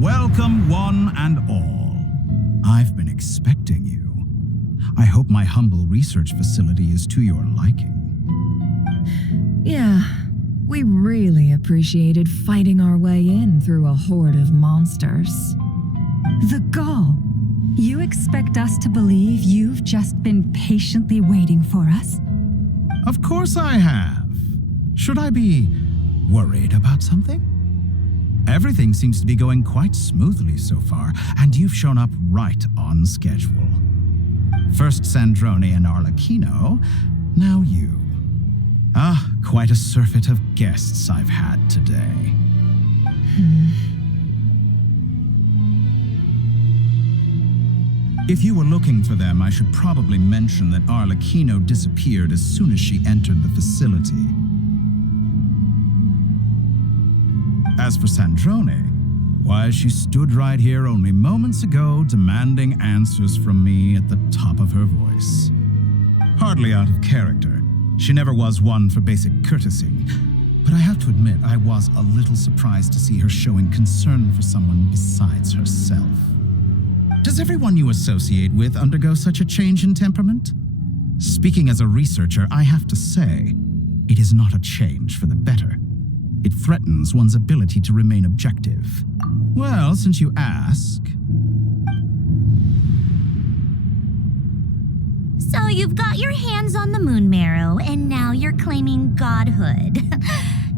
Welcome, one and all. I've been expecting you. I hope my humble research facility is to your liking. Yeah, we really appreciated fighting our way in through a horde of monsters. The gall. You expect us to believe you've just been patiently waiting for us? Of course I have. Should I be worried about something? Everything seems to be going quite smoothly so far, and you've shown up right on schedule. First Sandrone and Arlecchino, now you. Quite a surfeit of guests I've had today. If you were looking for them, I should probably mention that Arlecchino disappeared as soon as she entered the facility. As for Sandrone, why, she stood right here only moments ago demanding answers from me at the top of her voice. Hardly out of character. She never was one for basic courtesy. But I have to admit, I was a little surprised to see her showing concern for someone besides herself. Does everyone you associate with undergo such a change in temperament? Speaking as a researcher, I have to say, it is not a change for the better. It threatens one's ability to remain objective. Well, since you ask... So you've got your hands on the moon marrow, and now you're claiming godhood.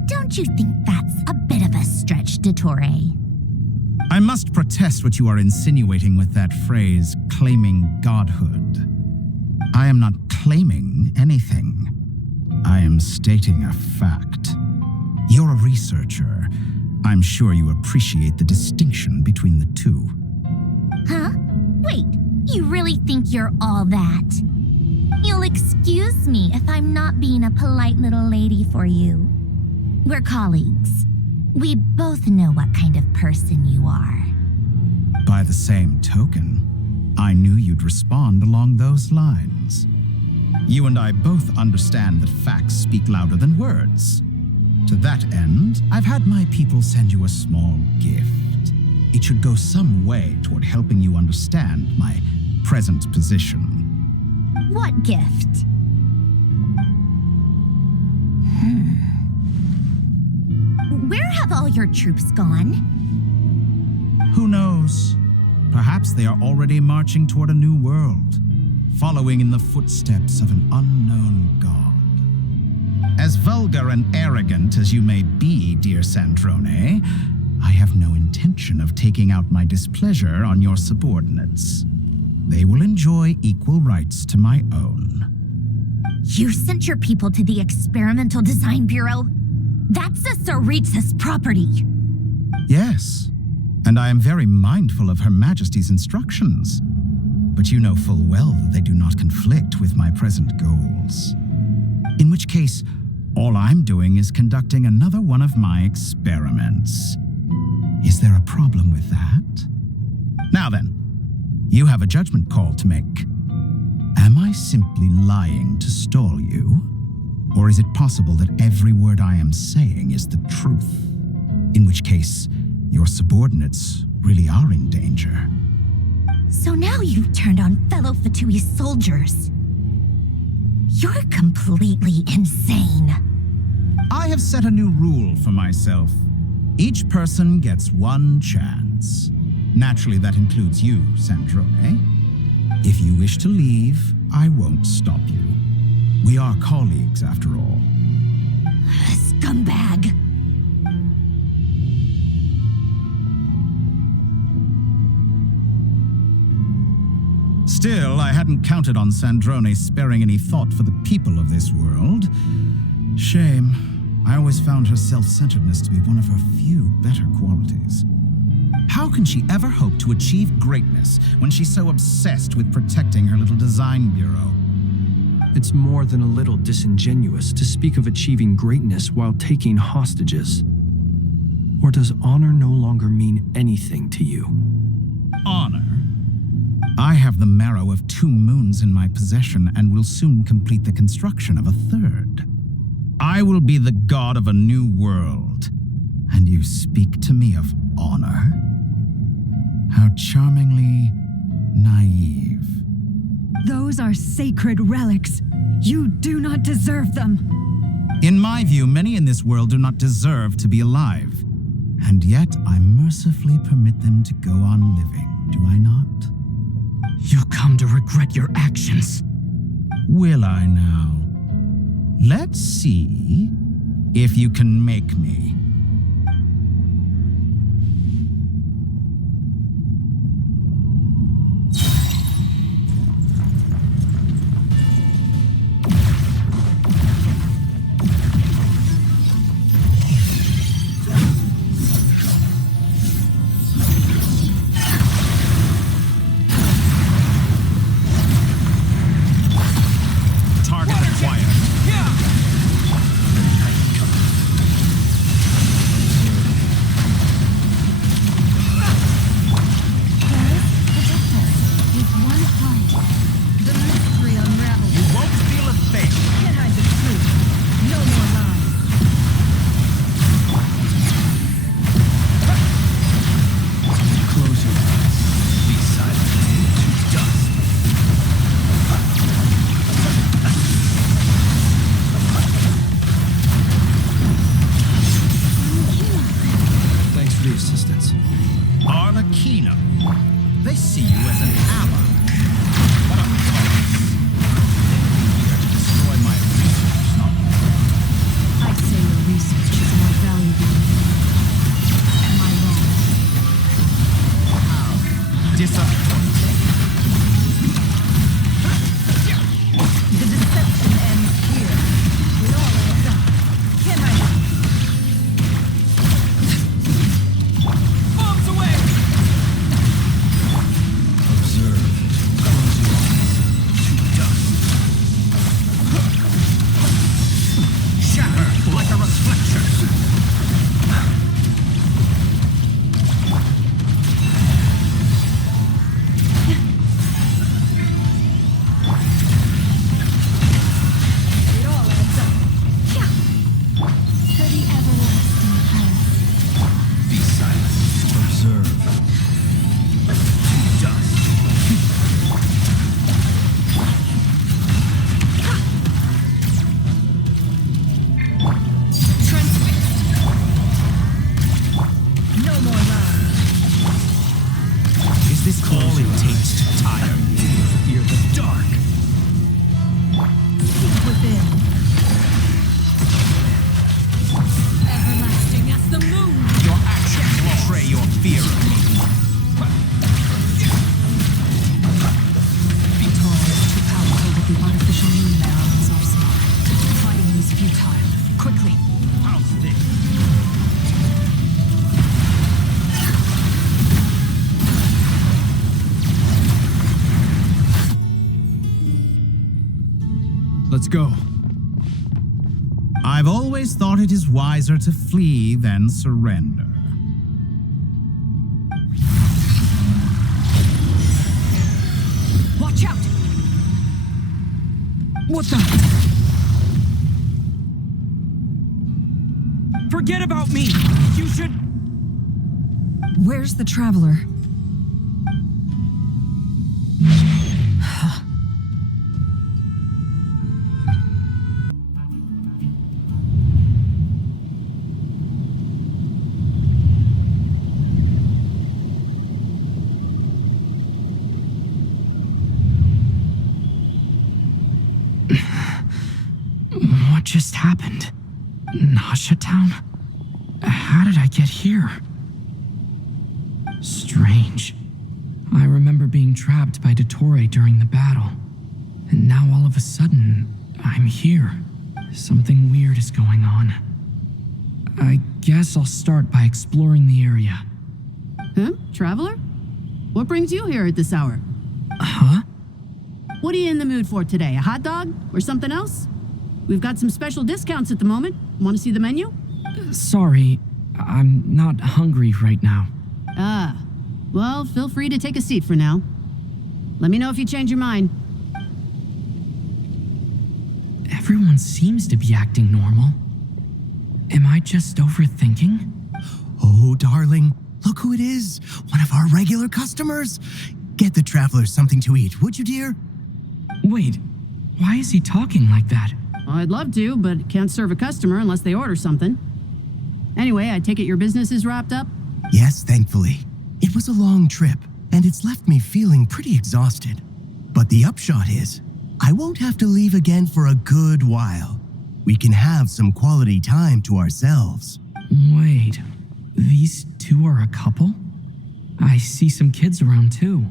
Don't you think that's a bit of a stretch, Dottore? I must protest what you are insinuating with that phrase, claiming godhood. I am not claiming anything. I am stating a fact. You're a researcher. I'm sure you appreciate the distinction between the two. Huh? Wait, you really think you're all that? You'll excuse me if I'm not being a polite little lady for you. We're colleagues. We both know what kind of person you are. By the same token, I knew you'd respond along those lines. You and I both understand that facts speak louder than words. To that end, I've had my people send you a small gift. It should go some way toward helping you understand my present position. What gift? Where have all your troops gone? Who knows? Perhaps they are already marching toward a new world, following in the footsteps of an unknown god. As vulgar and arrogant as you may be, dear Sandrone, I have no intention of taking out my displeasure on your subordinates. They will enjoy equal rights to my own. You sent your people to the Experimental Design Bureau? That's a Tsaritsa's property. Yes, and I am very mindful of Her Majesty's instructions. But you know full well that they do not conflict with my present goals. In which case, all I'm doing is conducting another one of my experiments. Is there a problem with that? Now then, you have a judgment call to make. Am I simply lying to stall you? Or is it possible that every word I am saying is the truth? In which case, your subordinates really are in danger. So now you've turned on fellow Fatui soldiers. You're completely insane. I have set a new rule for myself. Each person gets one chance. Naturally, that includes you, Sandrone. If you wish to leave, I won't stop you. We are colleagues, after all. Scumbag. Still, I hadn't counted on Sandrone sparing any thought for the people of this world. Shame. I always found her self-centeredness to be one of her few better qualities. How can she ever hope to achieve greatness when she's so obsessed with protecting her little design bureau? It's more than a little disingenuous to speak of achieving greatness while taking hostages. Or does honor no longer mean anything to you? Honor? I have the marrow of 2 moons in my possession and will soon complete the construction of a 3rd. I will be the god of a new world. And you speak to me of honor? How charmingly naive. Those are sacred relics. You do not deserve them. In my view, many in this world do not deserve to be alive. And yet, I mercifully permit them to go on living, do I not? You come to regret your actions. Will I now? Let's see if you can make me. They see you as an ally. What a farce. Here to destroy my research, not mine. I'd say your research is more valuable than mine. Am I wrong? How disappointing. The deception ends here. It all adds up. Can I? Bombs away! Observe. Close your eyes. To dust. Shatter like a reflection. It all adds up. For the everlasting past. Be silent. Observe. To dust. Transfixed. No more lies. Is this all it takes to tire you? Fear the dark. Seek within. Everlasting as the moon. Your actions betray your fear of me. Victoria is too powerful with the artificial moon there on his arsenal. Fighting is futile. Quickly. How's this? Let's go. I've always thought it is wiser to flee than surrender. Watch out! What the? Forget about me! You should... Where's the traveler? What just happened? Nasha Town? How did I get here? Strange. I remember being trapped by Dottore during the battle. And now all of a sudden, I'm here. Something weird is going on. I guess I'll start by exploring the area. Huh? Traveler? What brings you here at this hour? Huh? What are you in the mood for today? A hot dog? Or something else? We've got some special discounts at the moment. Want to see the menu? Sorry, I'm not hungry right now. Ah. Well, feel free to take a seat for now. Let me know if you change your mind. Everyone seems to be acting normal. Am I just overthinking? Oh, darling, Look who it is. One of our regular customers. Get the travelers something to eat, would you, dear? Wait, why is he talking like that? Well, I'd love to, but can't serve a customer unless they order something. Anyway, I take it your business is wrapped up? Yes, thankfully. It was a long trip, and it's left me feeling pretty exhausted. But the upshot is, I won't have to leave again for a good while. We can have some quality time to ourselves. Wait, these two are a couple? I see some kids around too.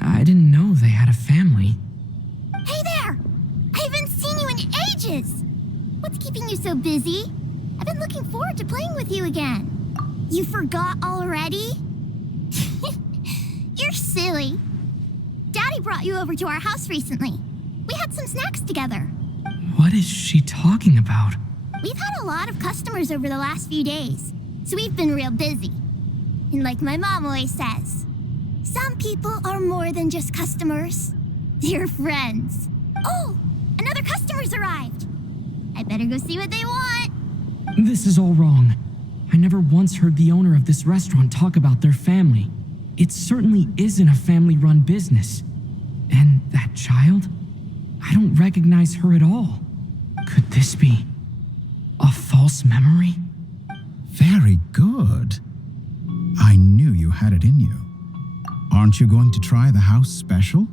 I didn't know they had a family. Hey there! I haven't seen you in ages! What's keeping you so busy? I've been looking forward to playing with you again. You forgot already? You're silly. Daddy brought you over to our house recently. We had some snacks together. What is she talking about? We've had a lot of customers over the last few days, so we've been real busy. And like my mom always says, some people are more than just customers. They're friends. Oh, another customer's arrived. I better go see what they want. This is all wrong. I never once heard the owner of this restaurant talk about their family. It certainly isn't a family-run business. And that child? I don't recognize her at all. Could this be a false memory? Very good. I knew you had it in you. Aren't you going to try the house special?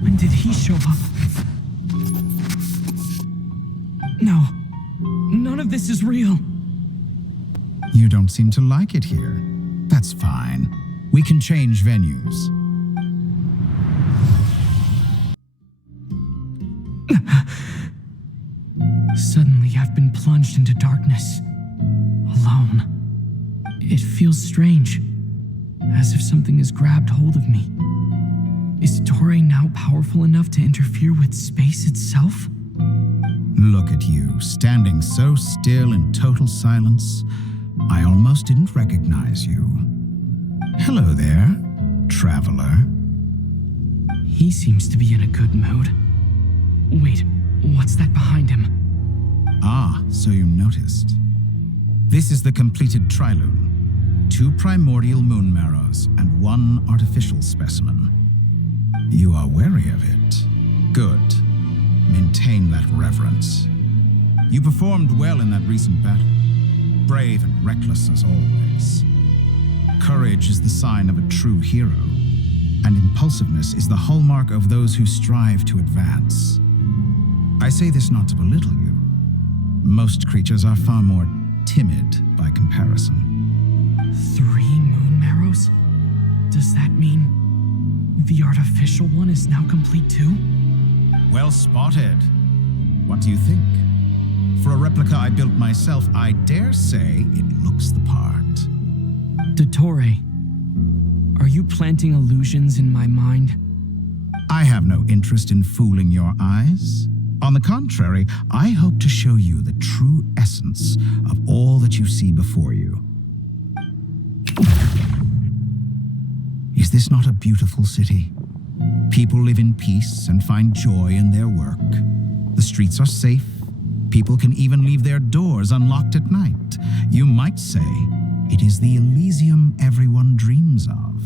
When did he show up? No, none of this is real. You don't seem to like it here. That's fine. We can change venues. Suddenly, I've been plunged into darkness. Alone. It feels strange. As if something has grabbed hold of me. Is Dottore now powerful enough to interfere with space itself? Look at you, standing so still in total silence. I almost didn't recognize you. Hello there, traveler. He seems to be in a good mood. Wait, what's that behind him? Ah, so you noticed. This is the completed trilune. 2 primordial moon marrows and 1 artificial specimen. You are wary of it. Good. Maintain that reverence. You performed well in that recent battle. Brave and reckless as always. Courage is the sign of a true hero, and impulsiveness is the hallmark of those who strive to advance. I say this not to belittle you. Most creatures are far more timid by comparison. 3 moon marrows? Does that mean the artificial one is now complete too? Well spotted. What do you think? For a replica I built myself, I dare say it looks the part. Dottore, are you planting illusions in my mind? I have no interest in fooling your eyes. On the contrary, I hope to show you the true essence of all that you see before you. Is this not a beautiful city? People live in peace and find joy in their work. The streets are safe. People can even leave their doors unlocked at night. You might say it is the Elysium everyone dreams of.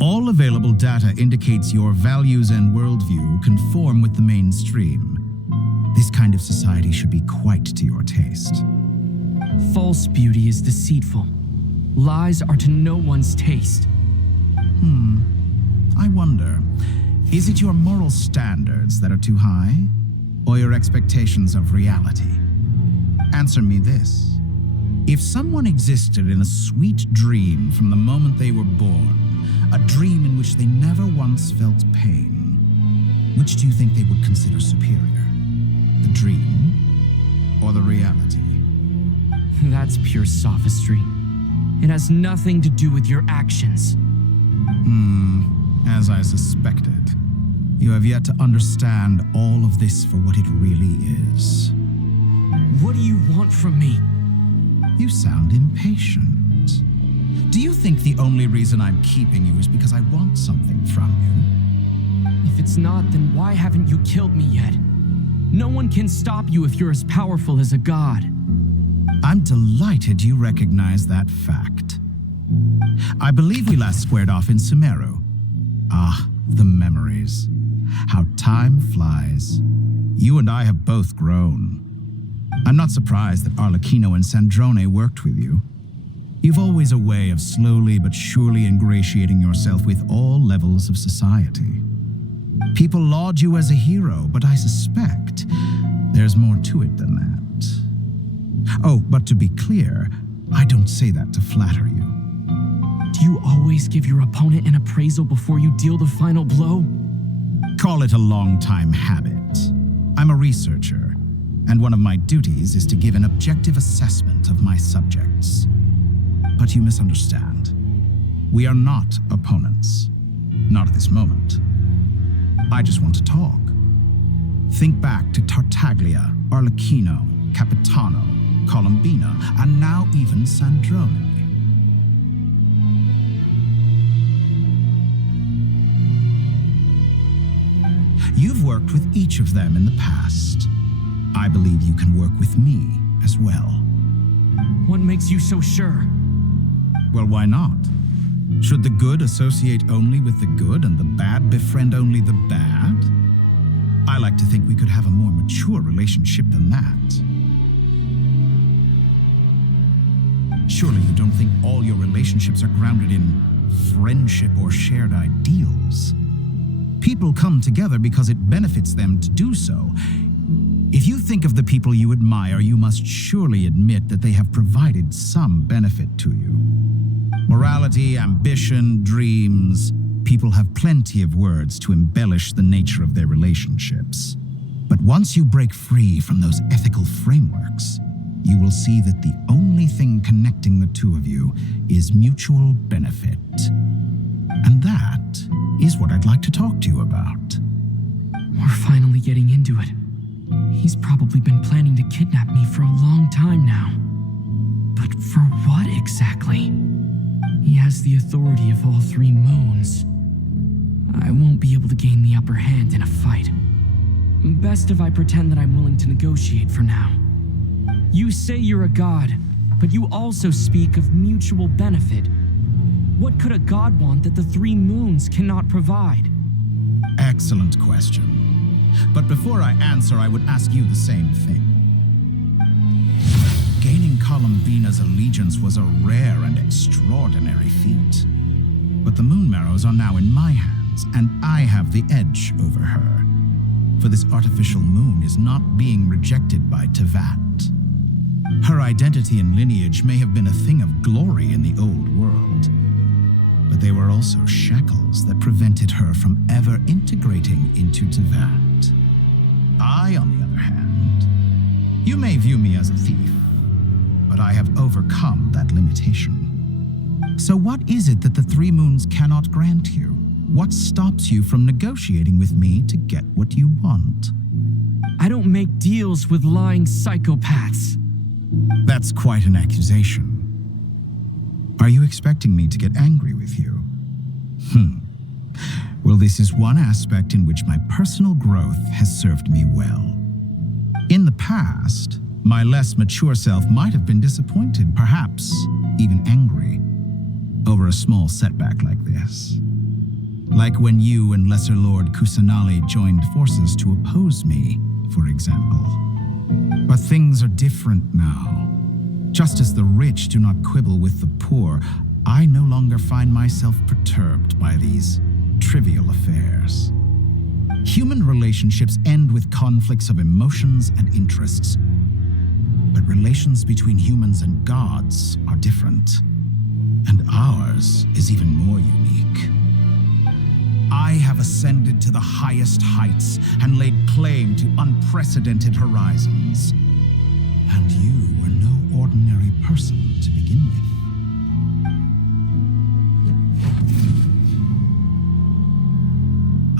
All available data indicates your values and worldview conform with the mainstream. This kind of society should be quite to your taste. False beauty is deceitful. Lies are to no one's taste. I wonder, is it your moral standards that are too high, or your expectations of reality? Answer me this. If someone existed in a sweet dream from the moment they were born, a dream in which they never once felt pain, which do you think they would consider superior? The dream or the reality? That's pure sophistry. It has nothing to do with your actions. As I suspected. You have yet to understand all of this for what it really is. What do you want from me? You sound impatient. Do you think the only reason I'm keeping you is because I want something from you? If it's not, then why haven't you killed me yet? No one can stop you if you're as powerful as a god. I'm delighted you recognize that fact. I believe we last squared off in Sumeru. Ah, the memories. How time flies. You and I have both grown. I'm not surprised that Arlecchino and Sandrone worked with you. You've always a way of slowly but surely ingratiating yourself with all levels of society. People laud you as a hero, but I suspect there's more to it than that. Oh, but to be clear, I don't say that to flatter you. Do you always give your opponent an appraisal before you deal the final blow? Call it a long-time habit. I'm a researcher, and one of my duties is to give an objective assessment of my subjects. But you misunderstand. We are not opponents. Not at this moment. I just want to talk. Think back to Tartaglia, Arlecchino, Capitano, Colombina, and now even Sandrone. You've worked with each of them in the past. I believe you can work with me as well. What makes you so sure? Well, why not? Should the good associate only with the good and the bad befriend only the bad? I like to think we could have a more mature relationship than that. Surely you don't think all your relationships are grounded in friendship or shared ideals? People come together because it benefits them to do so. If you think of the people you admire, you must surely admit that they have provided some benefit to you. Morality, ambition, dreams. People have plenty of words to embellish the nature of their relationships. But once you break free from those ethical frameworks, you will see that the only thing connecting the two of you is mutual benefit. And that is what I'd like to talk to you about. We're finally getting into it. He's probably been planning to kidnap me for a long time now. But for what exactly? He has the authority of all three moons. I won't be able to gain the upper hand in a fight. Best if I pretend that I'm willing to negotiate for now. You say you're a god, but you also speak of mutual benefit. What could a god want that the three moons cannot provide? Excellent question. But before I answer, I would ask you the same thing. Gaining Colombina's allegiance was a rare and extraordinary feat. But the Moon Marrows are now in my hands, and I have the edge over her. For this artificial moon is not being rejected by Tevat. Her identity and lineage may have been a thing of glory in the old world, but they were also shackles that prevented her from ever integrating into Tevat. I, on the other hand, you may view me as a thief, but I have overcome that limitation. So what is it that the three moons cannot grant you? What stops you from negotiating with me to get what you want? I don't make deals with lying psychopaths. That's quite an accusation. Are you expecting me to get angry with you? Well, this is one aspect in which my personal growth has served me well. In the past, my less mature self might have been disappointed, perhaps even angry, over a small setback like this. Like when you and Lesser Lord Kusanali joined forces to oppose me, for example. But things are different now. Just as the rich do not quibble with the poor, I no longer find myself perturbed by these trivial affairs. Human relationships end with conflicts of emotions and interests. But relations between humans and gods are different. And ours is even more unique. I have ascended to the highest heights and laid claim to unprecedented horizons. And you were no ordinary person to begin with.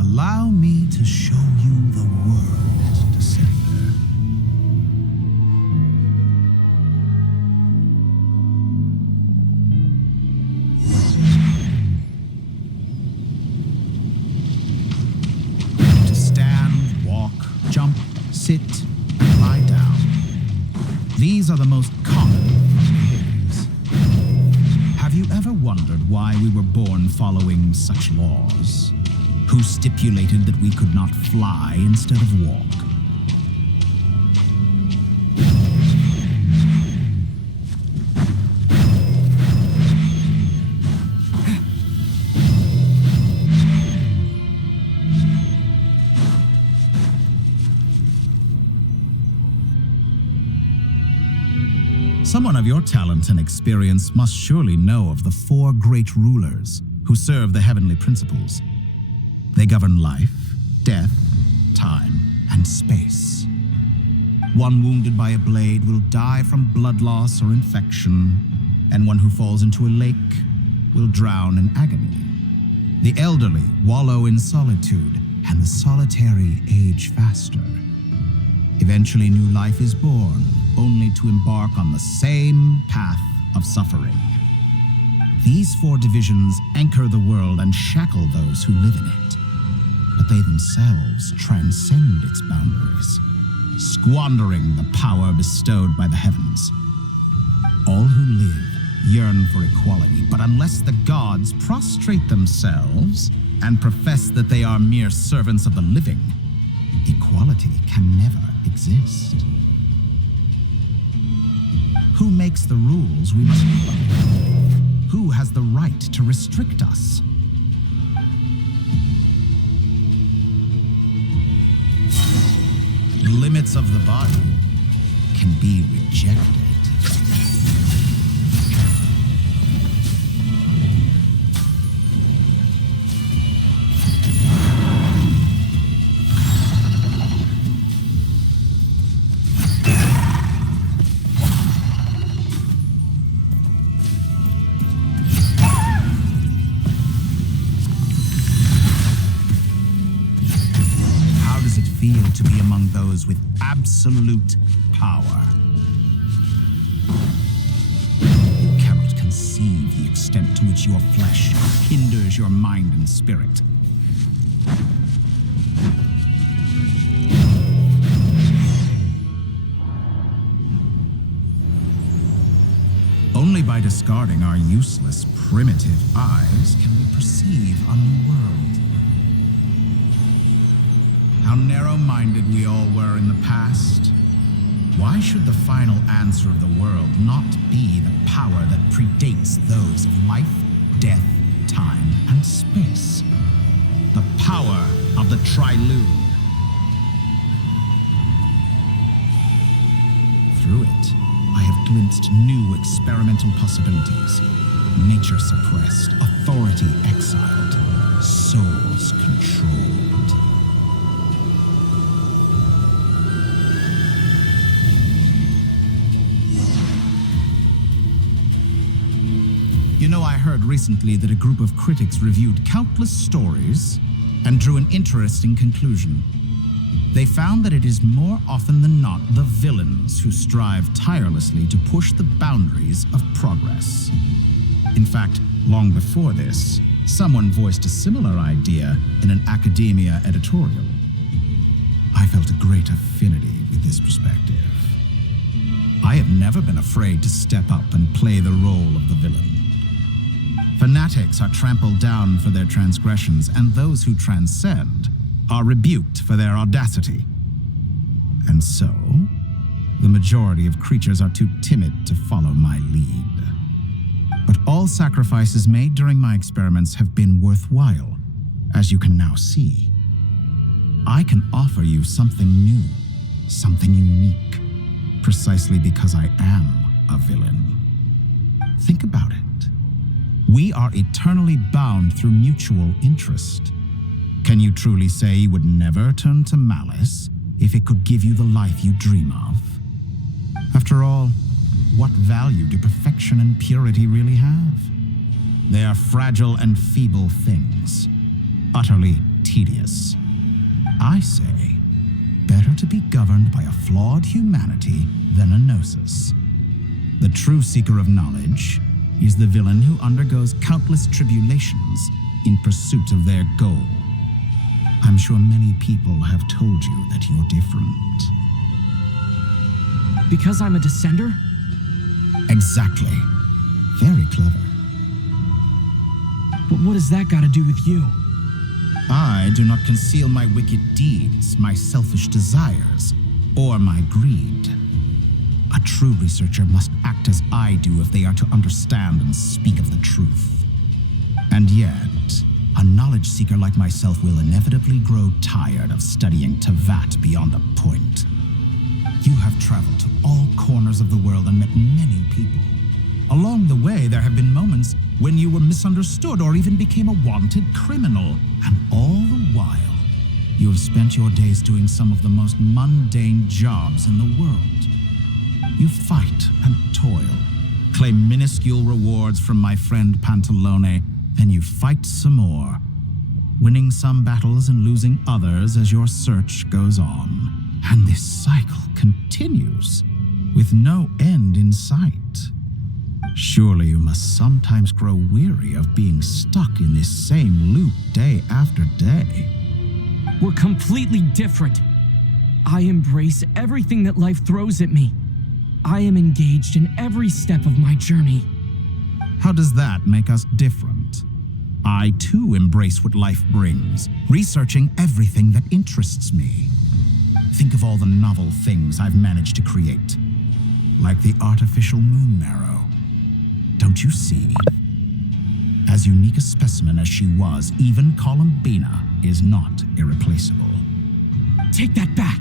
Allow me to show you the world, Descender. To stand, walk, jump, sit, and lie down. These are the most common behaviors. Have you ever wondered why we were born following such laws? Who stipulated that we could not fly instead of walk? Someone of your talent and experience must surely know of the 4 great rulers who serve the heavenly principles. They govern life, death, time, and space. One wounded by a blade will die from blood loss or infection, and one who falls into a lake will drown in agony. The elderly wallow in solitude, and the solitary age faster. Eventually, new life is born, only to embark on the same path of suffering. These 4 divisions anchor the world and shackle those who live in it. But they themselves transcend its boundaries, squandering the power bestowed by the heavens. All who live yearn for equality, but unless the gods prostrate themselves and profess that they are mere servants of the living, equality can never exist. Who makes the rules we must live by? Who has the right to restrict us? The limits of the body can be rejected. Feel to be among those with absolute power. You cannot conceive the extent to which your flesh hinders your mind and spirit. Only by discarding our useless, primitive eyes can we perceive a new world. How narrow-minded we all were in the past. Why should the final answer of the world not be the power that predates those of life, death, time, and space? The power of the Trilude. Through it, I have glimpsed new experimental possibilities. Nature suppressed, authority exiled, souls controlled. You know, I heard recently that a group of critics reviewed countless stories and drew an interesting conclusion. They found that it is more often than not the villains who strive tirelessly to push the boundaries of progress. In fact, long before this, someone voiced a similar idea in an academia editorial. I felt a great affinity with this perspective. I have never been afraid to step up and play the role of the villain. Fanatics are trampled down for their transgressions, and those who transcend are rebuked for their audacity. And so, the majority of creatures are too timid to follow my lead. But all sacrifices made during my experiments have been worthwhile, as you can now see. I can offer you something new, something unique, precisely because I am a villain. Think about it. We are eternally bound through mutual interest. Can you truly say you would never turn to malice if it could give you the life you dream of? After all, what value do perfection and purity really have? They are fragile and feeble things, utterly tedious. I say, better to be governed by a flawed humanity than a gnosis. The true seeker of knowledge is the villain who undergoes countless tribulations in pursuit of their goal. I'm sure many people have told you that you're different. Because I'm a descender? Exactly. Very clever. But what has that got to do with you? I do not conceal my wicked deeds, my selfish desires, or my greed. A true researcher must act as I do if they are to understand and speak of the truth. And yet, a knowledge seeker like myself will inevitably grow tired of studying Tavat beyond a point. You have traveled to all corners of the world and met many people. Along the way, there have been moments when you were misunderstood or even became a wanted criminal. And all the while, you have spent your days doing some of the most mundane jobs in the world. You fight and toil, claim minuscule rewards from my friend Pantalone, then you fight some more, winning some battles and losing others as your search goes on. And this cycle continues, with no end in sight. Surely you must sometimes grow weary of being stuck in this same loop day after day. We're completely different. I embrace everything that life throws at me. I am engaged in every step of my journey. How does that make us different? I too embrace what life brings, researching everything that interests me. Think of all the novel things I've managed to create, like the artificial moon marrow. Don't you see? As unique a specimen as she was, even Columbina is not irreplaceable. Take that back.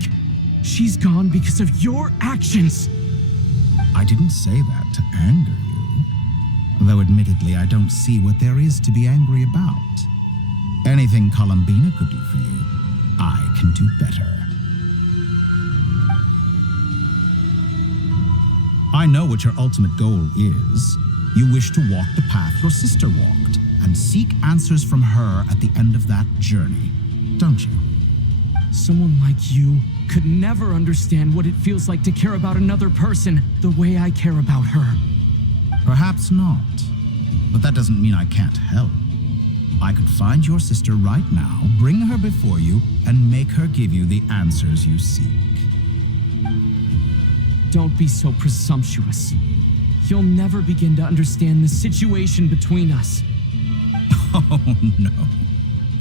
She's gone because of your actions. I didn't say that to anger you. Though admittedly, I don't see what there is to be angry about. Anything Columbina could do for you, I can do better. I know what your ultimate goal is. You wish to walk the path your sister walked and seek answers from her at the end of that journey, don't you? Someone like you could never understand what it feels like to care about another person the way I care about her. Perhaps not, but that doesn't mean I can't help. I could find your sister right now, bring her before you, and make her give you the answers you seek. Don't be so presumptuous. You'll never begin to understand the situation between us. Oh, no.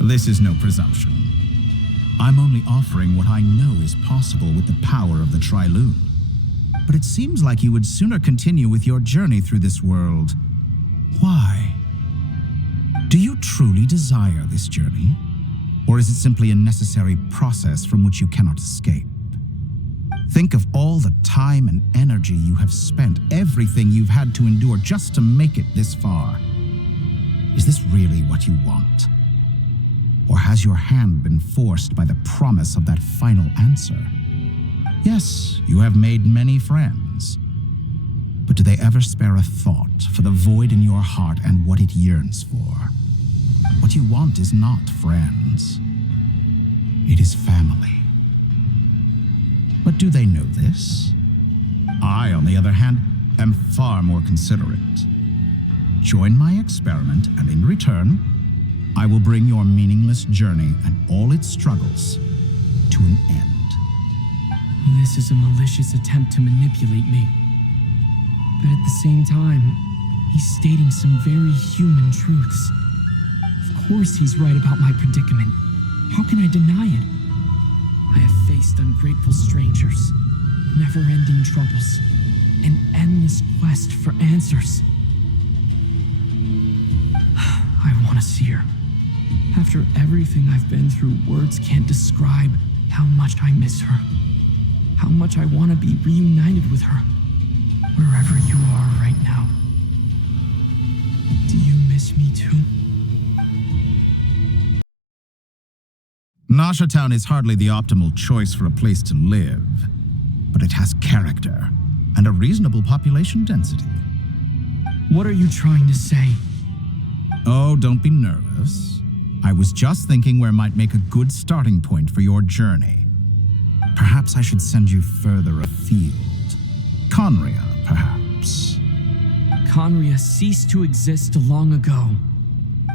This is no presumption. I'm only offering what I know is possible with the power of the Trilune. But it seems like you would sooner continue with your journey through this world. Why? Do you truly desire this journey? Or is it simply a necessary process from which you cannot escape? Think of all the time and energy you have spent, everything you've had to endure just to make it this far. Is this really what you want? Or has your hand been forced by the promise of that final answer? Yes, you have made many friends. But do they ever spare a thought for the void in your heart and what it yearns for? What you want is not friends. It is family. But do they know this? I, on the other hand, am far more considerate. Join my experiment, and in return, I will bring your meaningless journey and all its struggles to an end. This is a malicious attempt to manipulate me. But at the same time, he's stating some very human truths. Of course he's right about my predicament. How can I deny it? I have faced ungrateful strangers, never-ending troubles, an endless quest for answers. I want to see her. After everything I've been through, words can't describe how much I miss her. How much I want to be reunited with her, wherever you are right now. Do you miss me too? Nasha Town is hardly the optimal choice for a place to live, but it has character and a reasonable population density. What are you trying to say? Oh, don't be nervous. I was just thinking where might make a good starting point for your journey. Perhaps I should send you further afield. Conria, perhaps. Conria ceased to exist long ago.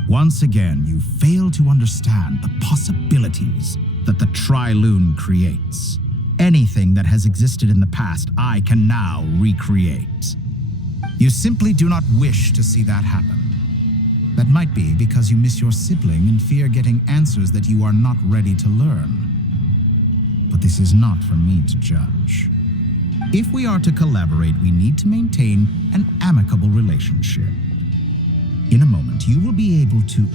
Once again, you fail to understand the possibilities that the Trilune creates. Anything that has existed in the past, I can now recreate. You simply do not wish to see that happen. That That might be because you miss your sibling and fear getting answers that you are not ready to learn. But this is not for me to judge. If we are to collaborate, we need to maintain an amicable relationship. In a moment, you will be able to...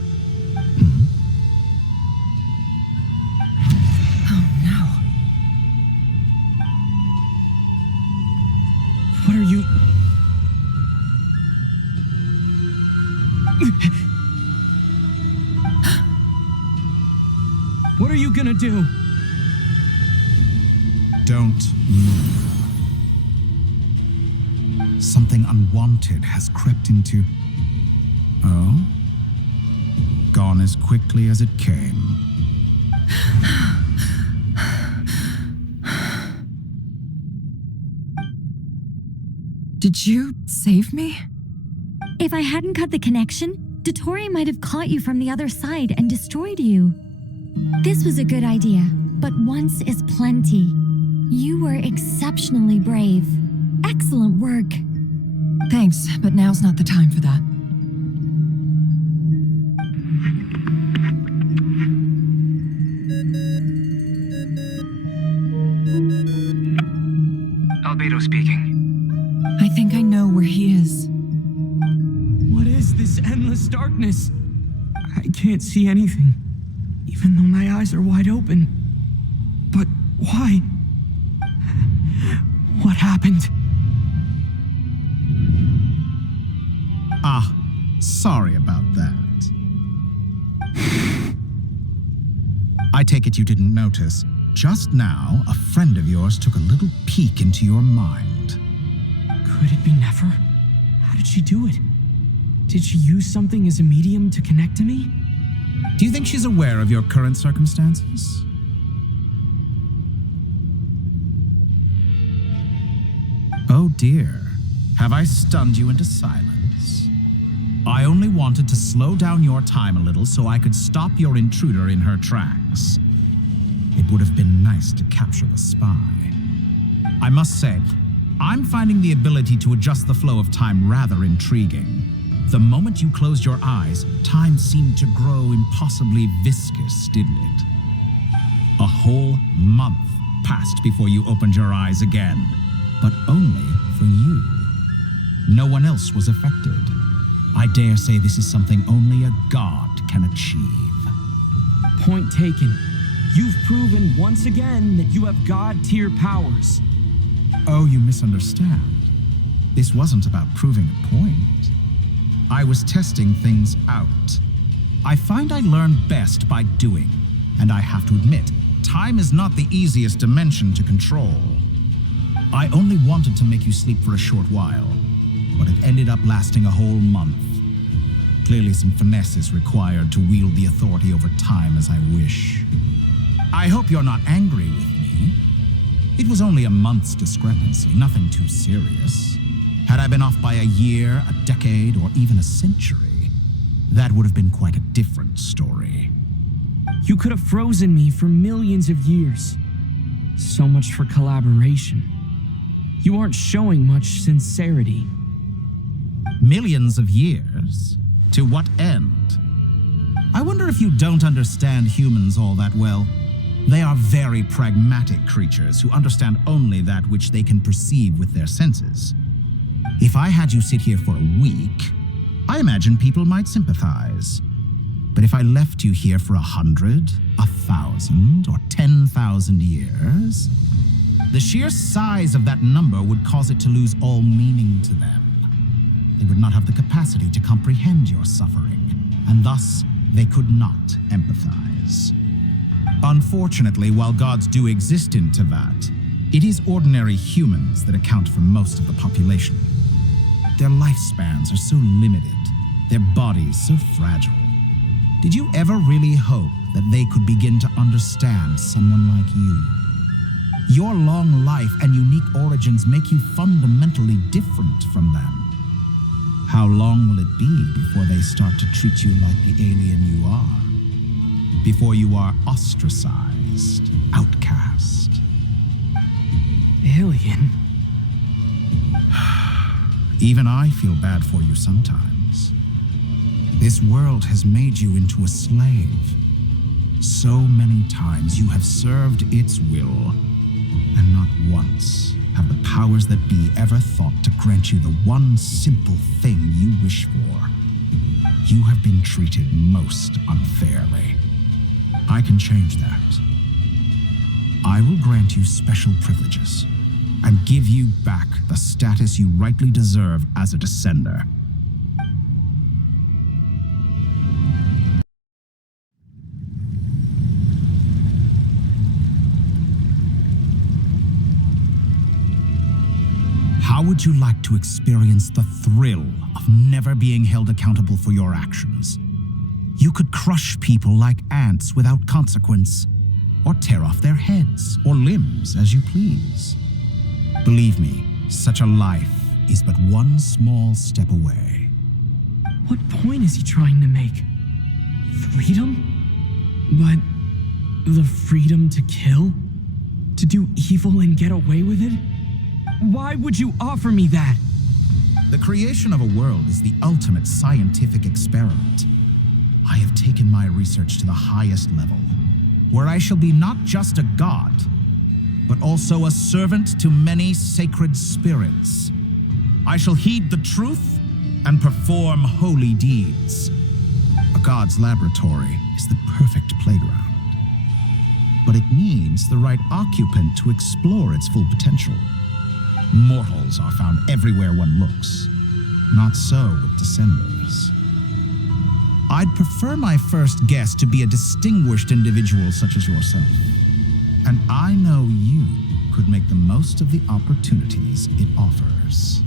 Oh no. What are you... What are you gonna do? Don't move. Something unwanted has crept into... Oh? Gone as quickly as it came. Did you save me? If I hadn't cut the connection, Dottore might have caught you from the other side and destroyed you. This was a good idea, but once is plenty. You were exceptionally brave. Excellent work. Thanks, but now's not the time for that. Albedo speaking. I think I know where he is. What is this endless darkness? I can't see anything, even though my eyes are wide open. But why? What happened? Ah, sorry about that. I take it you didn't notice. Just now, a friend of yours took a little peek into your mind. Could it be Nefer? How did she do it? Did she use something as a medium to connect to me? Do you think she's aware of your current circumstances? Oh dear, have I stunned you into silence? I only wanted to slow down your time a little so I could stop your intruder in her tracks. It would have been nice to capture the spy. I must say, I'm finding the ability to adjust the flow of time rather intriguing. The moment you closed your eyes, time seemed to grow impossibly viscous, didn't it? A whole month passed before you opened your eyes again, but only for you. No one else was affected. I dare say this is something only a god can achieve. Point taken. You've proven once again that you have god-tier powers. Oh, you misunderstand. This wasn't about proving a point. I was testing things out. I find I learn best by doing, and I have to admit, time is not the easiest dimension to control. I only wanted to make you sleep for a short while, but it ended up lasting a whole month. Clearly some finesse is required to wield the authority over time as I wish. I hope you're not angry with me. It was only a month's discrepancy, nothing too serious. Had I been off by a year, a decade, or even a century, that would have been quite a different story. You could have frozen me for millions of years. So much for collaboration. You aren't showing much sincerity. Millions of years? To what end? I wonder if you don't understand humans all that well. They are very pragmatic creatures who understand only that which they can perceive with their senses. If I had you sit here for a week, I imagine people might sympathize. But if I left you here for 100, 1,000, or 10,000 years, the sheer size of that number would cause it to lose all meaning to them. They would not have the capacity to comprehend your suffering, and thus they could not empathize. Unfortunately, while gods do exist in Tevat, it is ordinary humans that account for most of the population. Their lifespans are so limited, their bodies so fragile. Did you ever really hope that they could begin to understand someone like you? Your long life and unique origins make you fundamentally different from them. How long will it be before they start to treat you like the alien you are? Before you are ostracized, outcast? Alien? Even I feel bad for you sometimes. This world has made you into a slave. So many times you have served its will, and not once have the powers that be ever thought to grant you the one simple thing you wish for. You have been treated most unfairly. I can change that. I will grant you special privileges and give you back the status you rightly deserve as a descender. How would you like to experience the thrill of never being held accountable for your actions? You could crush people like ants without consequence, or tear off their heads or limbs as you please. Believe me, such a life is but one small step away. What point is he trying to make? Freedom? But the freedom to kill? To do evil and get away with it? Why would you offer me that? The creation of a world is the ultimate scientific experiment. I have taken my research to the highest level, where I shall be not just a god, but also a servant to many sacred spirits. I shall heed the truth and perform holy deeds. A god's laboratory is the perfect playground, but it needs the right occupant to explore its full potential. Mortals are found everywhere one looks. Not so with descenders. I'd prefer my first guest to be a distinguished individual such as yourself. And I know you could make the most of the opportunities it offers.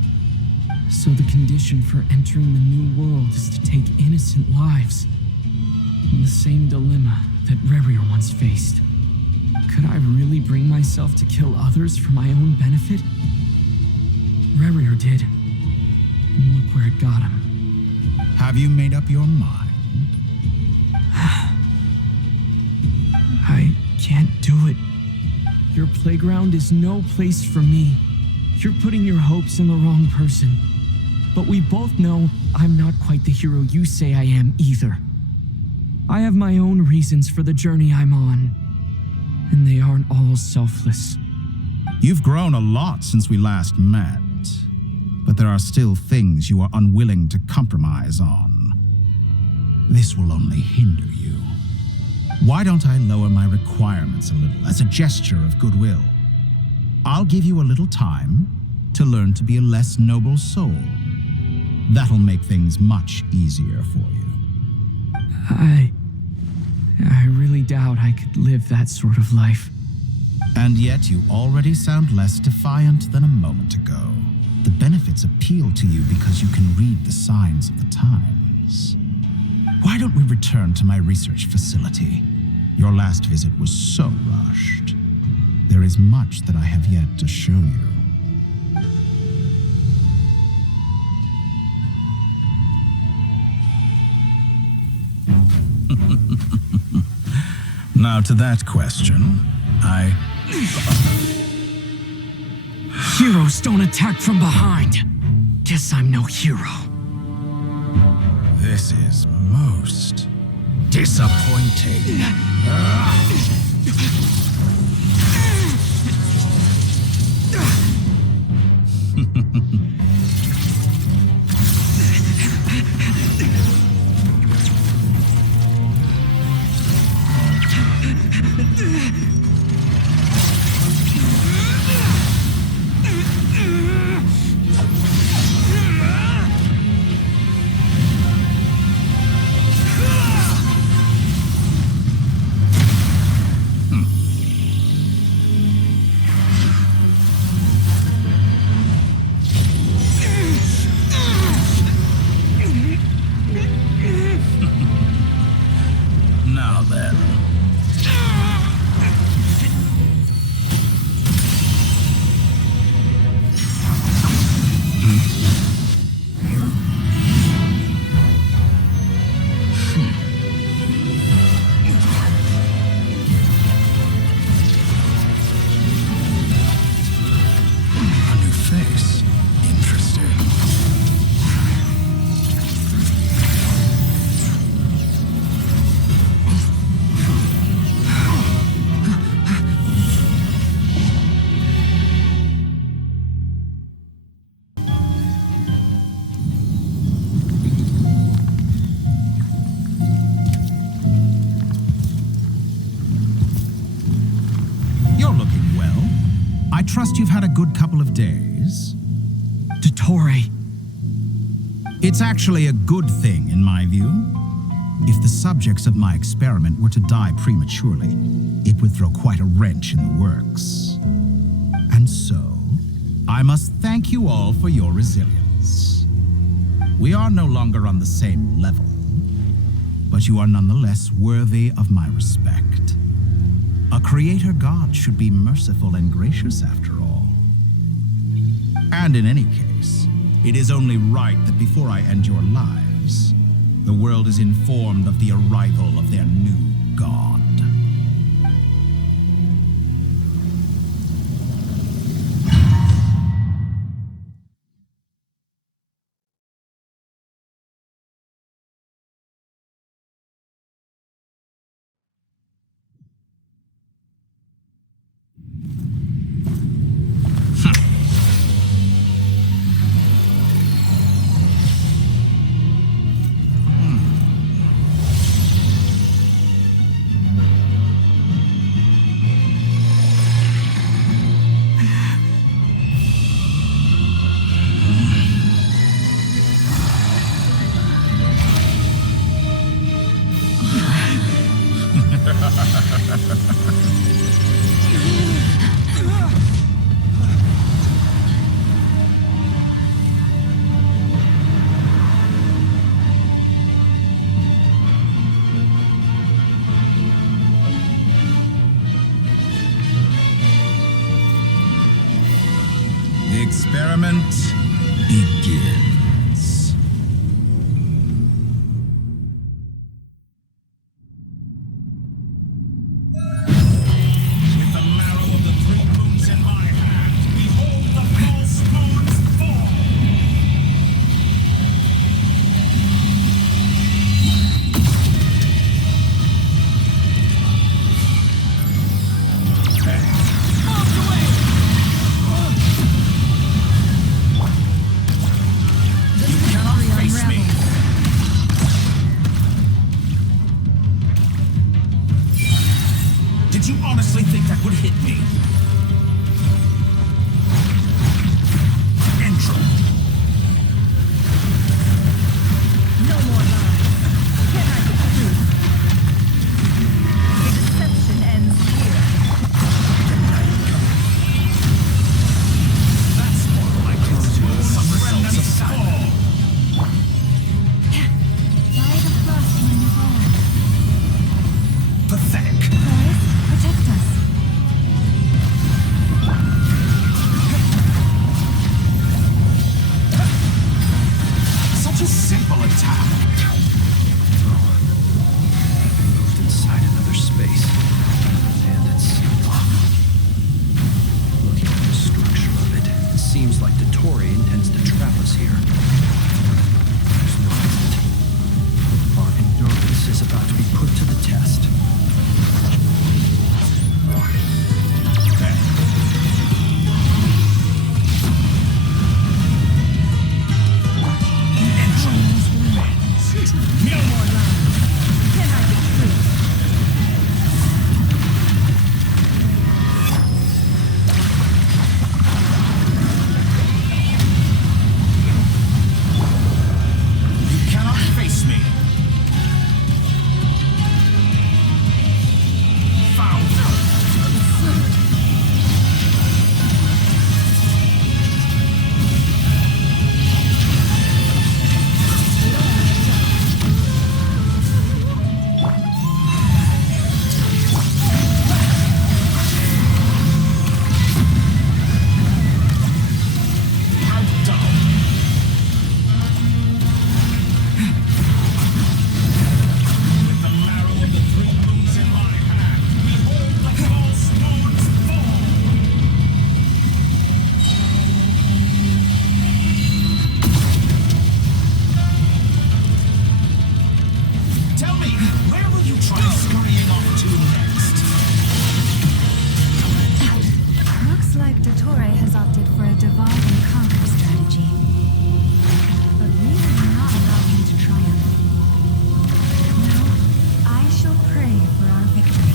So the condition for entering the new world is to take innocent lives. The same dilemma that Rerir once faced. Could I really bring myself to kill others for my own benefit? Rerir did. And look where it got him. Have you made up your mind? I can't do it. Your playground is no place for me. You're putting your hopes in the wrong person. But we both know I'm not quite the hero you say I am either. I have my own reasons for the journey I'm on. And they aren't all selfless. You've grown a lot since we last met, but there are still things you are unwilling to compromise on. This will only hinder you. Why don't I lower my requirements a little as a gesture of goodwill? I'll give you a little time to learn to be a less noble soul. That'll make things much easier for you. I really doubt I could live that sort of life. And yet you already sound less defiant than a moment ago. The benefits appeal to you because you can read the signs of the times. Why don't we return to my research facility? Your last visit was so rushed. There is much that I have yet to show you. Now to that question, Heroes don't attack from behind. Guess I'm no hero. This is most disappointing. trust you've had a good couple of days. Dottore. It's actually a good thing, in my view. If the subjects of my experiment were to die prematurely, it would throw quite a wrench in the works. And so, I must thank you all for your resilience. We are no longer on the same level, but you are nonetheless worthy of my respect. A creator god should be merciful and gracious after all. And in any case, it is only right that before I end your lives, the world is informed of the arrival of their new god. The experiment begins. With the marrow of the three moons in my hand, behold the false moons fall! Did you honestly think that would hit me? Intro. No more lies. Can I get through? The deception ends here. That's more like it. Some remnants fall. Why the frost when you fall? Pathetic. Boys, protect us. Such a simple attack. Moved inside another space. And it's sealed off. Looking at the structure of it, it seems like Dottore intends to trap us here. There's no exit. Our endurance is about to be put to the test. No more lies. Can I get through? You cannot face me. Found. With the marrow of the three moons in my hand, behold the false moons fall! Tell me, where will you try scurrying off to next? Looks like Dottore has opted for a divide and conquer strategy. But we will not allow him to triumph. No, I shall pray for our victory.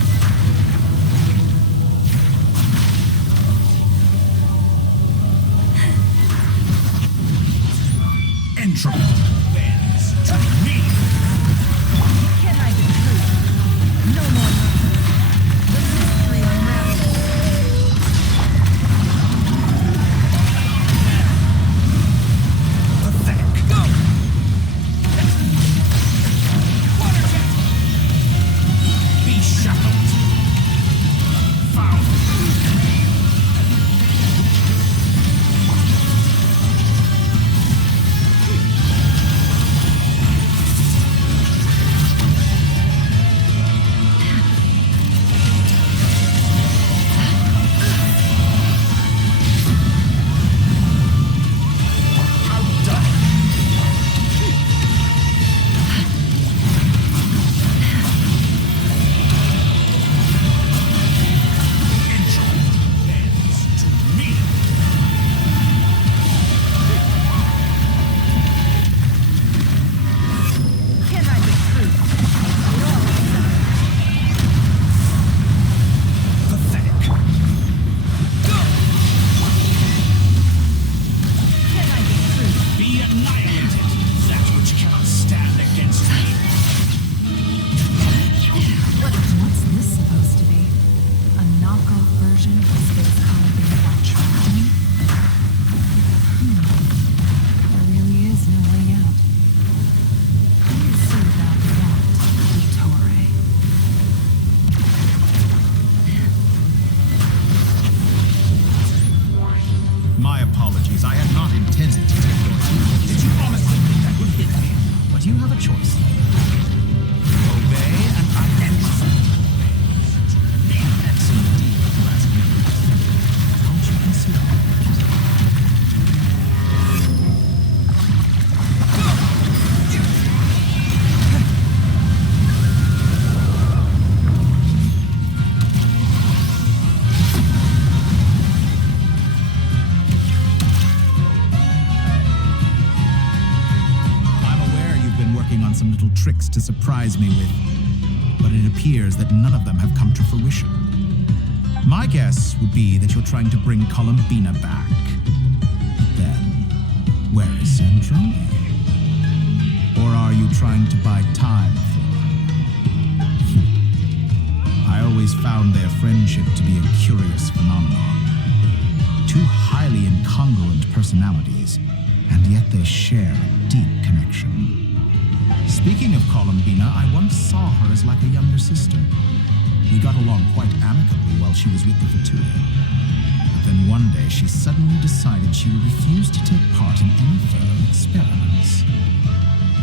tricks to surprise me with, but it appears that none of them have come to fruition. My guess would be that you're trying to bring Columbina back. But then, where is Sandrone? Or are you trying to buy time for her? I always found their friendship to be a curious phenomenon. Two highly incongruent personalities, and yet they share a deep connection. Speaking of Columbina, I once saw her as like a younger sister. We got along quite amicably while she was with the Fatui. But then one day she suddenly decided she would refuse to take part in any further experiments.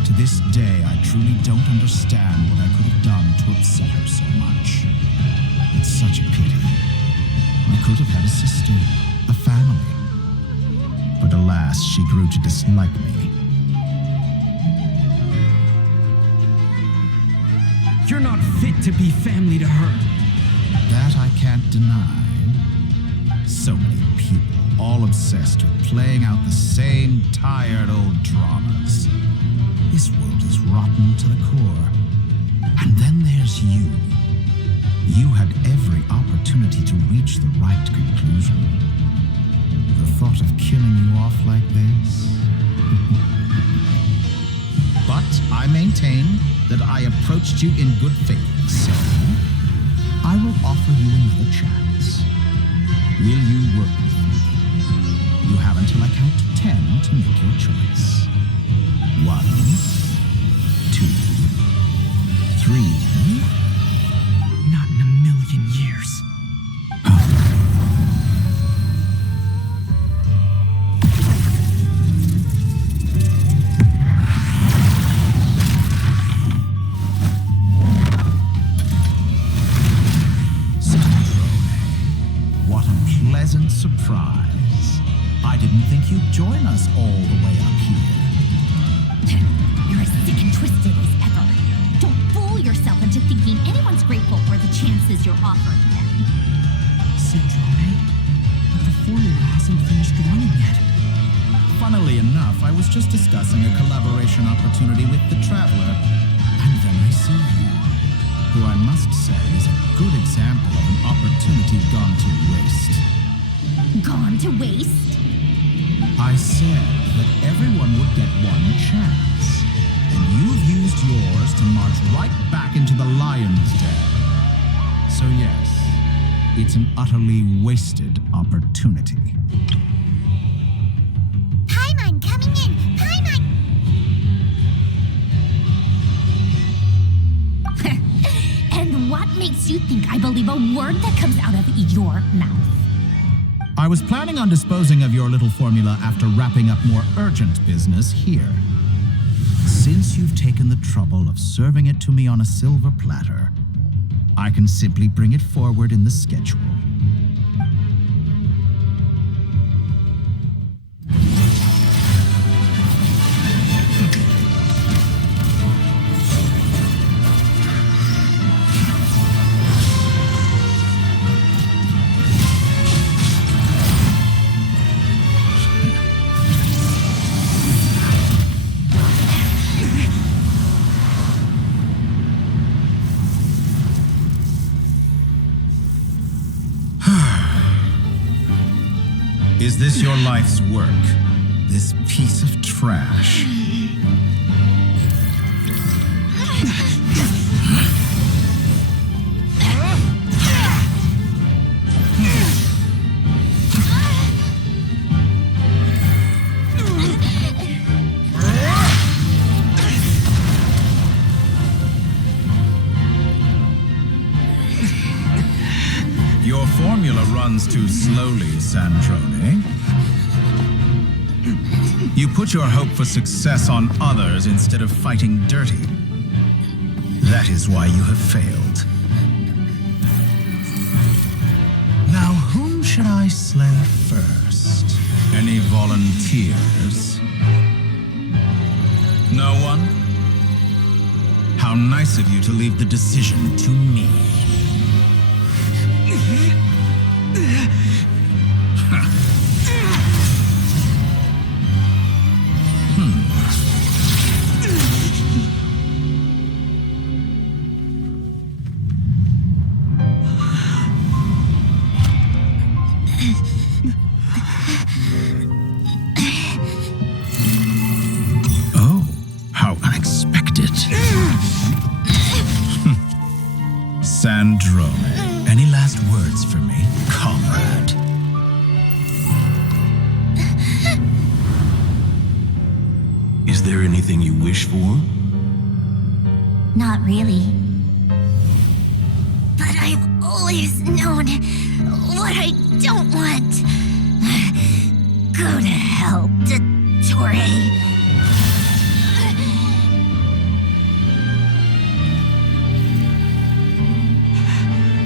To this day, I truly don't understand what I could have done to upset her so much. It's such a pity. I could have had a sister, a family. But alas, she grew to dislike me. You're not fit to be family to her. That I can't deny. So many people, all obsessed with playing out the same tired old dramas. This world is rotten to the core. And then there's you. You had every opportunity to reach the right conclusion. The thought of killing you off like this? But I maintain that I approached you in good faith, so I will offer you another chance. Will you work with me? You have until I count to 10 to make your choice. 1, 2, 3. Not in a million years. What a pleasant surprise. I didn't think you'd join us all the way up here. You're as sick and twisted as ever. Don't fool yourself into thinking anyone's grateful for the chances you're offering them. Sandrone? But the formula hasn't finished running yet. Funnily enough, I was just discussing a collaboration opportunity with the Traveler, and then I see you, who I must say is a good example of an opportunity gone to waste. Gone to waste? I said that everyone would get one chance, and you've used yours to march right back into the lion's den. So yes, it's an utterly wasted opportunity. Paimon coming in! Paimon! And what makes you think I believe a word that comes out of your mouth? I was planning on disposing of your little formula after wrapping up more urgent business here. Since you've taken the trouble of serving it to me on a silver platter, I can simply bring it forward in the schedule. Is this your life's work? This piece of trash? Your formula runs too slowly, Sandrone. You put your hope for success on others instead of fighting dirty. That is why you have failed. Now, whom should I slay first? Any volunteers? No one? How nice of you to leave the decision to me. Sandrone, any last words for me, comrade? Is there anything you wish for? Not really. But I've always known what I don't want. Go to hell, Dottore.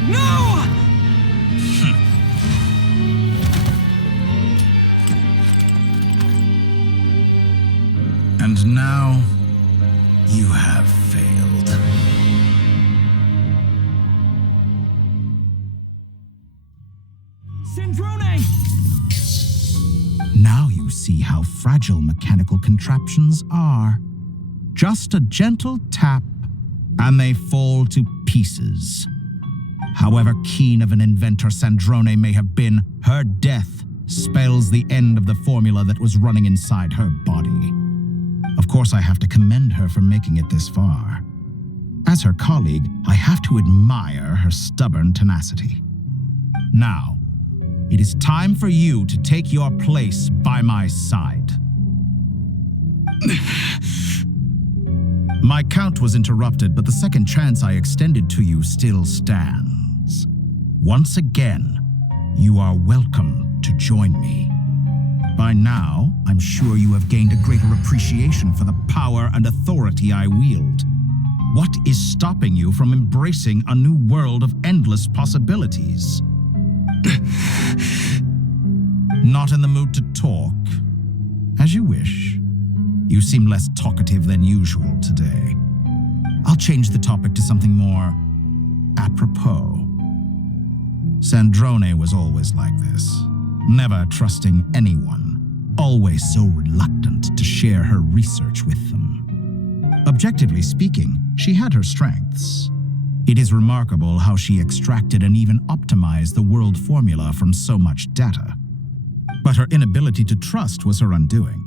No! And now, you have failed. Sandrone! Now you see how fragile mechanical contraptions are. Just a gentle tap, and they fall to pieces. However keen of an inventor Sandrone may have been, her death spells the end of the formula that was running inside her body. Of course, I have to commend her for making it this far. As her colleague, I have to admire her stubborn tenacity. Now, it is time for you to take your place by my side. My count was interrupted, but the second chance I extended to you still stands. Once again, you are welcome to join me. By now, I'm sure you have gained a greater appreciation for the power and authority I wield. What is stopping you from embracing a new world of endless possibilities? Not in the mood to talk? As you wish. You seem less talkative than usual today. I'll change the topic to something more apropos. Sandrone was always like this, never trusting anyone, always so reluctant to share her research with them. Objectively speaking, she had her strengths. It is remarkable how she extracted and even optimized the world formula from so much data. But her inability to trust was her undoing.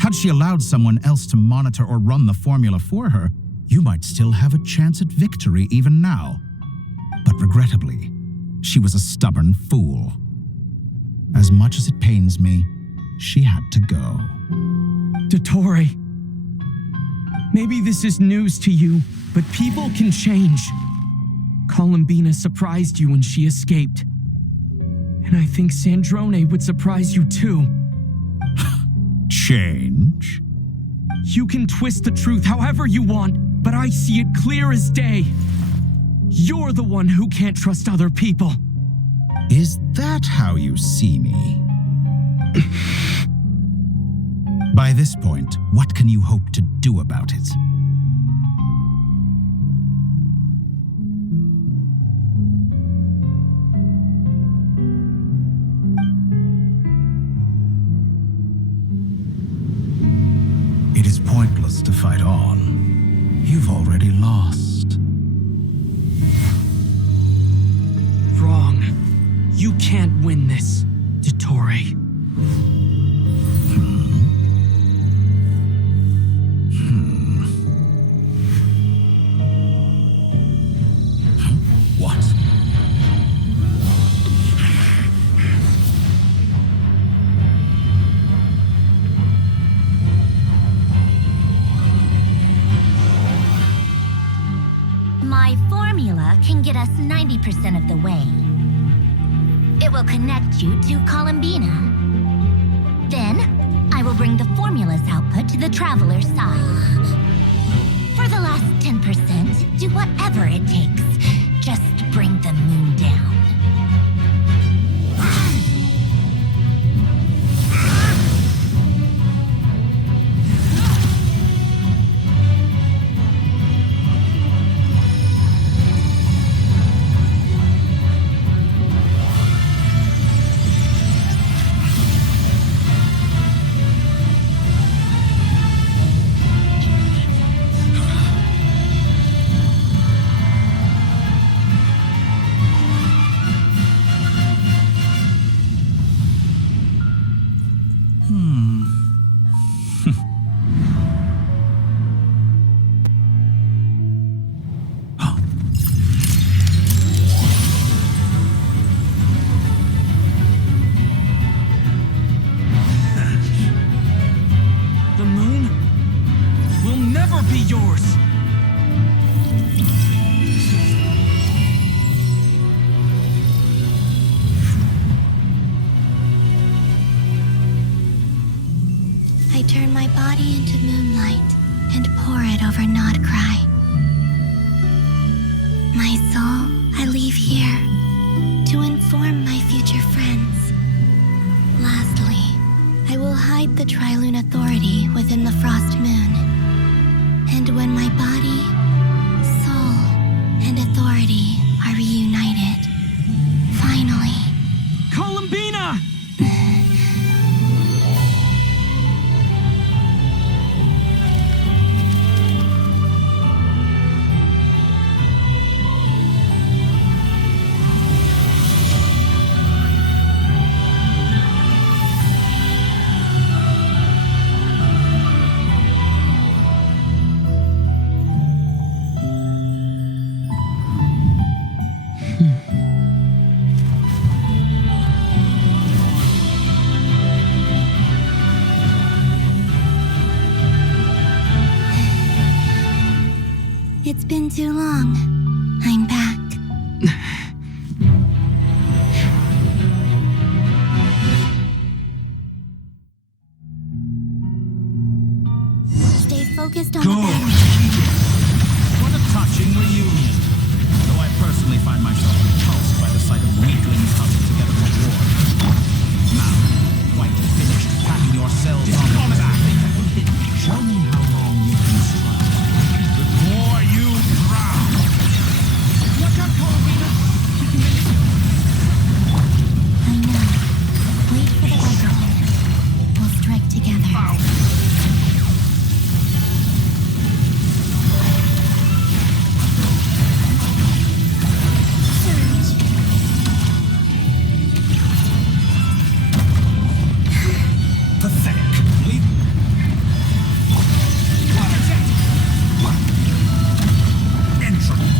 Had she allowed someone else to monitor or run the formula for her, you might still have a chance at victory even now. But regrettably, she was a stubborn fool. As much as it pains me, she had to go. Dottore, maybe this is news to you, but people can change. Columbina surprised you when she escaped. And I think Sandrone would surprise you too. Change? You can twist the truth however you want, but I see it clear as day. You're the one who can't trust other people. Is that how you see me? By this point, what can you hope to do about it? It is pointless to fight on. You've already lost. Wrong. You can't win this, Dottore. What? My formula can get us 90% of the way. It will connect you to Columbina. Then, I will bring the formula's output to the Traveler's side. For the last 10%, do whatever it takes. Just bring the moon down. It's been too long. I'm back. Stay focused on the Good. battle. What a touching reunion. Though I personally find myself repulsed by the sight of weaklings huddled together for war. Now, quite finished patting yourselves on the back. Show me how long you can struggle before you drown. Look out, Corvina! I know. Wait for the right. We'll strike together. Pathetic. Leave. What is it? What? Entropy.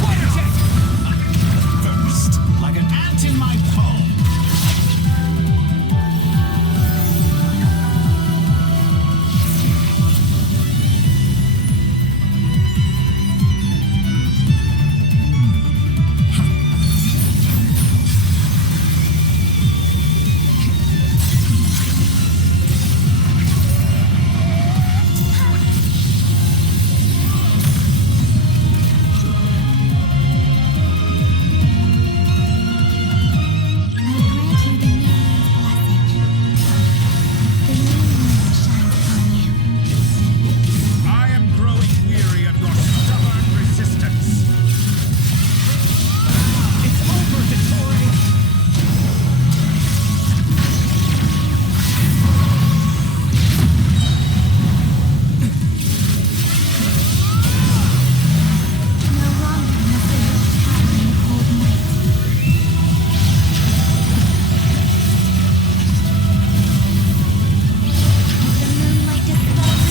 What is it? Burst like an ant in my palm. I am growing weary of your stubborn resistance. It's over, Dottore. No longer must I look power in cold night. The moonlight dispels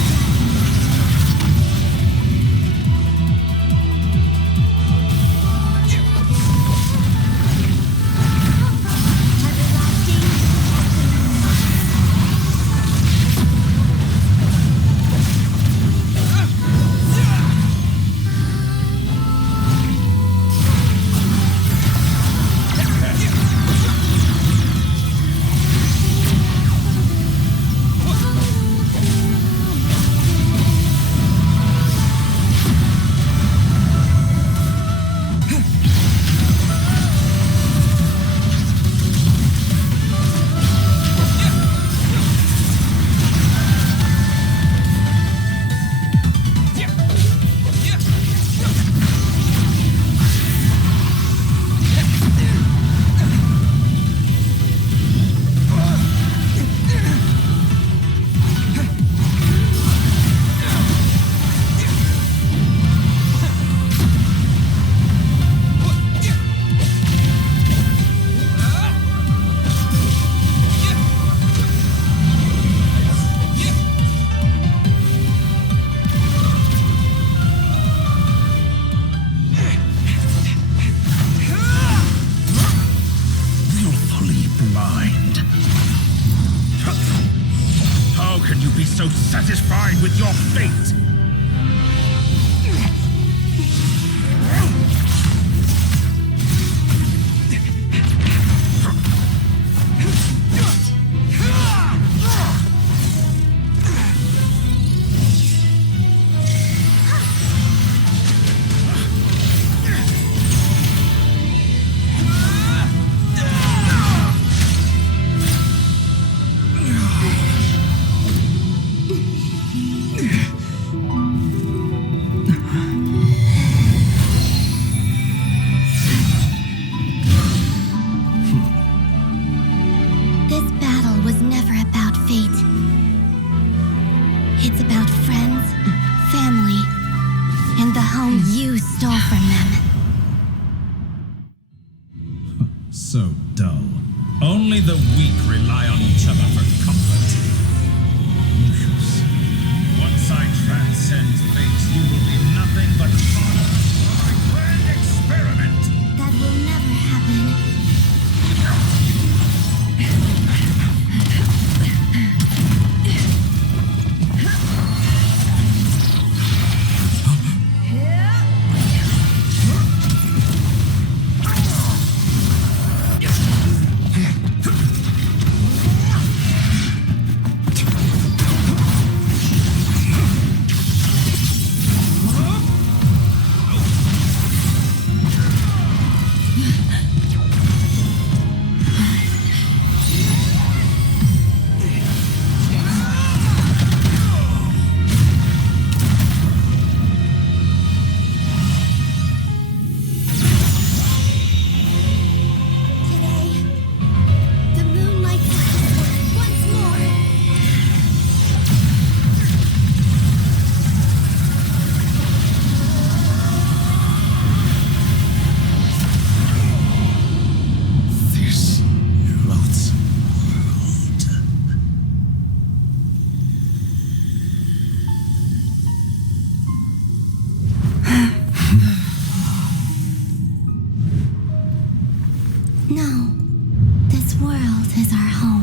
Willfully blind. How can you be so satisfied with your fate? This battle was never about fate. It's about friends, family, and the home you stole from them. So dull. Only the weak rely on each other for comfort. Lucius, once I transcend fate, you will be nothing but honor, glory, grand No. This world is our home.